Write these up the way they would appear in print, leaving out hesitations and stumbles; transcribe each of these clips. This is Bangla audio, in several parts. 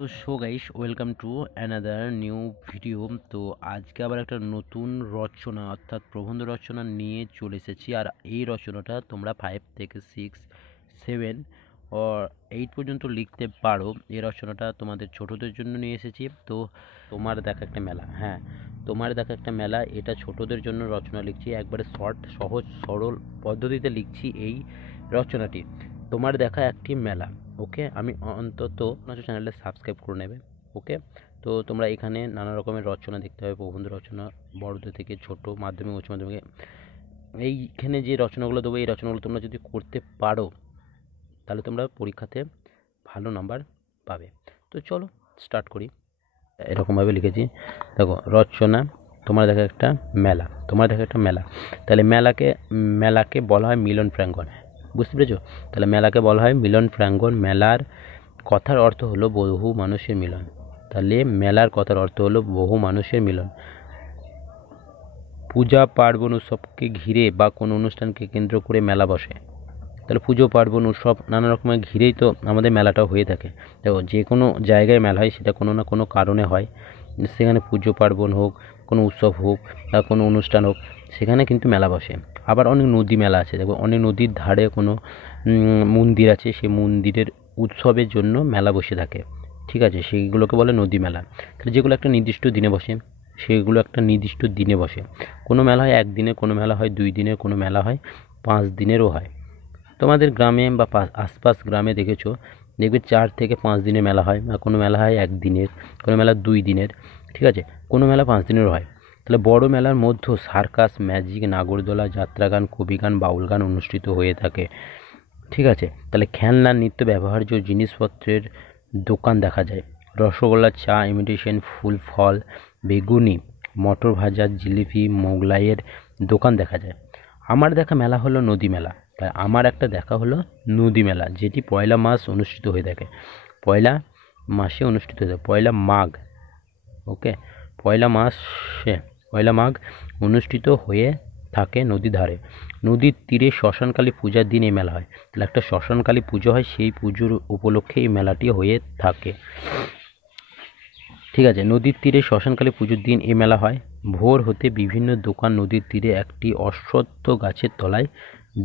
তো so guys, welcome to another new video. তো আজকে আবার একটা নতুন রচনা অর্থাৎ প্রবন্ধ রচনা নিয়ে চলে এসেছি। আর এই রচনাটা তোমরা 5 থেকে 6, 7 ও 8 পর্যন্ত লিখতে পারো। এই রচনাটা তোমাদের ছোটদের জন্য নিয়ে এসেছি। তো তোমার দেখা একটা মেলা, হ্যাঁ, তোমার দেখা একটা মেলা, এটা ছোটদের জন্য রচনা লিখছি। একবারে শর্ট, সহজ, সরল পদ্ধতিতে লিখছি এই রচনাটি। তোমার দেখা একটি মেলা। ওকে, আমি অন্তত আপনার চ্যানেলে সাবস্ক্রাইব করে নেবে। ওকে, তো তোমরা এখানে নানা রকমের রচনা দেখতে হবে, প্রবন্ধ রচনা, বড়দের থেকে ছোট, মাধ্যমিক, উচ্চ মাধ্যমিক। এইখানে যে রচনাগুলো দেবো, এই রচনাগুলো তোমরা যদি করতে পারো তাহলে তোমরা পরীক্ষাতে ভালো নাম্বার পাবে। তো চলো স্টার্ট করি। এরকমভাবে লিখেছি, দেখো রচনা, তোমার দেখা একটা মেলা, তোমার দেখা একটা মেলা। তাহলে মেলাকে বলা হয় মিলন প্রাঙ্গণ। বুঝতে পেরেছো? তাহলে মেলাকে বলা হয় মিলন প্রাঙ্গণ। মেলার কথার অর্থ হলো বহু মানুষের মিলন। তাহলে মেলার কথার অর্থ হলো বহু মানুষের মিলন। পূজা পার্বণ উৎসবকে ঘিরে বা কোনো অনুষ্ঠানকে কেন্দ্র করে মেলা বসে। তাহলে পুজো পার্বণ উৎসব নানা রকমের ঘিরেই তো আমাদের মেলাটা হয়ে থাকে। দেখো, যে কোনো জায়গায় মেলা হয় সেটা কোনো না কোনো কারণে হয়। সেখানে পুজো পার্বণ হোক, কোনো উৎসব হোক বা কোনো অনুষ্ঠান হোক, সেখানে কিন্তু মেলা বসে। আবার অনেক নদী মেলা আছে, দেখো অনেক নদীর ধারে কোনো মন্দির আছে, সেই মন্দিরের উৎসবের জন্য মেলা বসে থাকে। ঠিক আছে, সেইগুলোকে বলে নদী মেলা। তাহলে যেগুলো একটা নির্দিষ্ট দিনে বসে, সেগুলো একটা নির্দিষ্ট দিনে বসে। কোনো মেলা হয় একদিনে, কোনো মেলা হয় 2 দিনের, কোনো মেলা হয় 5 দিনেরও হয়। তোমাদের গ্রামে বা আশপাশ গ্রামে দেখেছো, দেখবে 4 থেকে 5 দিনের মেলা হয়, বা কোনো মেলা হয় 1 দিনের, কোনো মেলা 2 দিনের। ঠিক আছে, কোনো মেলা 5 দিনেরও হয়। তাহলে বড় মেলার মধ্যে সার্কাস, ম্যাজিক, নাগরদোলা, যাত্রাগান, কবিগান, বাউল গান অনুষ্ঠিত হয়ে থাকে। ঠিক আছে, তাহলে খেলনা, নিত্য ব্যবহার্য জিনিসপত্রের দোকান দেখা যায়। রসগোল্লা, চা, ইমিটেশন ফুল, ফল, বেগুনি, মটর ভাজা, জিলিপি, মোগলাইয়ের দোকান দেখা যায়। আমার দেখা মেলা হলো নদী মেলা। তাই আমার একটা দেখা হলো নদী মেলা, যেটি পয়লা মাস অনুষ্ঠিত হয়ে থাকে। পয়লা মাসে অনুষ্ঠিত হয়ে থাকে, পয়লা মাঘ। ওকে, পয়লা মাসে, পয়লা মাঘ অনুষ্ঠিত হয়ে থাকে নদীর ধারে। নদীর তীরে শ্মশানকালী পূজার দিন এই মেলা হয়। তাহলে একটা শ্মশানকালী পুজো হয়, সেই পুজোর উপলক্ষে এই মেলাটি হয়ে থাকে। ঠিক আছে, নদীর তীরে শ্মশানকালী পুজোর দিন এই মেলা হয়। ভোর হতে বিভিন্ন দোকান, নদীর তীরে একটি অশ্বত্থ গাছের তলায়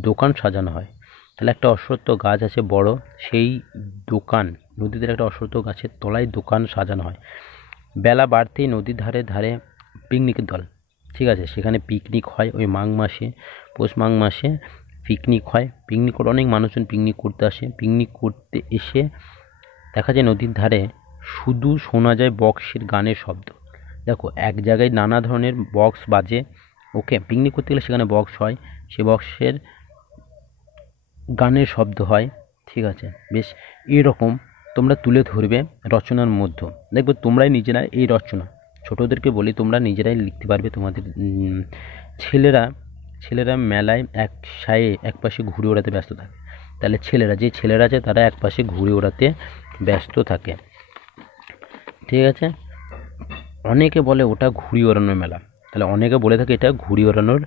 দোকান সাজানো হয়। তাহলে একটা অশ্বত্থ গাছ আছে বড়, সেই দোকান, নদীতে একটা অশ্বত্থ গাছের তলায় দোকান সাজানো হয়। বেলা বাড়তেই নদীর ধারে ধারে পিকনিকের দল। ঠিক আছে, সেখানে পিকনিক হয় ওই মাঘ মাসে, পৌষ মাঘ মাসে পিকনিক হয়। পিকনিক করে অনেক মানুষজন পিকনিক করতে আসে। পিকনিক করতে এসে দেখা যায় নদীর ধারে শুধু শোনা যায় বক্সের গানের শব্দ। দেখো, এক জায়গায় নানা ধরনের বক্স বাজে। ওকে, পিকনিক করতে গেলে সেখানে বক্স হয়, সে বক্সের গানের শব্দ হয়। ঠিক আছে, বেশ এরকম তোমরা তুলে ধরবে রচনার মধ্যে। দেখবে তোমরাই নিজেরা এই রচনা, ছোটদেরকে বলি, তোমরা নিজেরাই লিখতে পারবে। তোমাদের ছেলেরা ছেলেরা মেলায় এক পাশে ঘুরে ওড়াতে ব্যস্ত থাকে। তাহলে যে ছেলেরা আছে তারা এক পাশে ঘুরে ওড়াতে ব্যস্ত থাকে। ঠিক আছে, অনেকে বলে ওটা ঘুড়ি ওড়ানোর মেলা। তাহলে অনেকে বলে থাকে এটা ঘুড়ি ওড়ানোর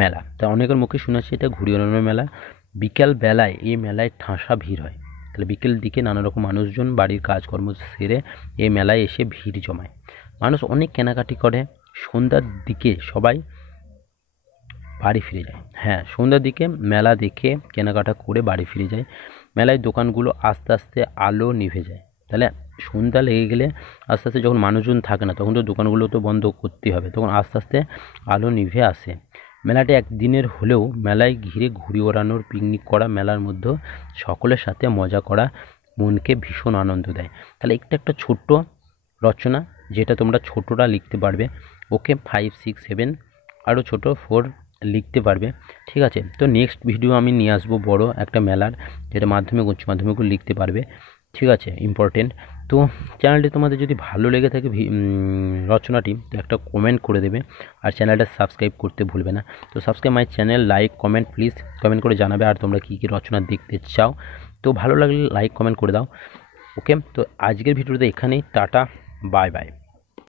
মেলা। তা অনেকের মুখে শুনেছি এটা ঘুড়ি ওড়ানোর মেলা। বিকেল বেলায় এই মেলায় ঠাসা ভিড় হয়। তাহলে বিকেল দিকে নানা রকম মানুষজন বাড়ির কাজকর্ম সেরে এই মেলায় এসে ভিড় জমায়। মানুষ অনেক কেনাকাটি করে। সন্ধ্যার দিকে সবাই বাড়ি ফিরে যায়। হ্যাঁ, সন্ধ্যার দিকে মেলা দেখে কেনাকাটা করে বাড়ি ফিরে যায়। মেলায় দোকানগুলো আস্তে আস্তে আলো নিভে যায়। তাহলে সন্ধ্যা লেগে গেলে আস্তে আস্তে যখন মানুষজন থাকে না, তখন তো দোকানগুলো তো বন্ধ করতেই হবে, তখন আস্তে আস্তে আলো নিভে আসে। মেলাটি একদিনের হলেও মেলায় ঘিরে ঘুড়ি ওড়ানোর, পিকনিক করা, মেলার মধ্যে সকলের সাথে মজা করা মনকে ভীষণ আনন্দ দেয়। তাহলে একটা ছোট্ট রচনা, যেটা তোমরা ছোটরা লিখতে পারবে। ওকে, 5, 6, 7, আরও ছোট 4 লিখতে পারবে। ঠিক আছে, তো নেক্সট ভিডিও আমি নিয়ে আসবো বড় একটা মেলার, যেটা মাধ্যমিক, উচ্চ মাধ্যমিকও লিখতে পারবে। ঠিক আছে, ইম্পর্টেন্ট। তো চ্যানেলটি তোমাদের যদি ভালো লেগে থাকে রচনাটি, তো একটা কমেন্ট করে দেবে। আর চ্যানেলটা সাবস্ক্রাইব করতে ভুলবে না। তো subscribe my channel, like, comment, please comment করে জানাবে। আর তোমরা কী কী রচনা দেখতে চাও, তো ভালো লাগলে লাইক কমেন্ট করে দাও। ওকে, তো আজকের ভিডিওতে এখানেই, টাটা, বাই বাই।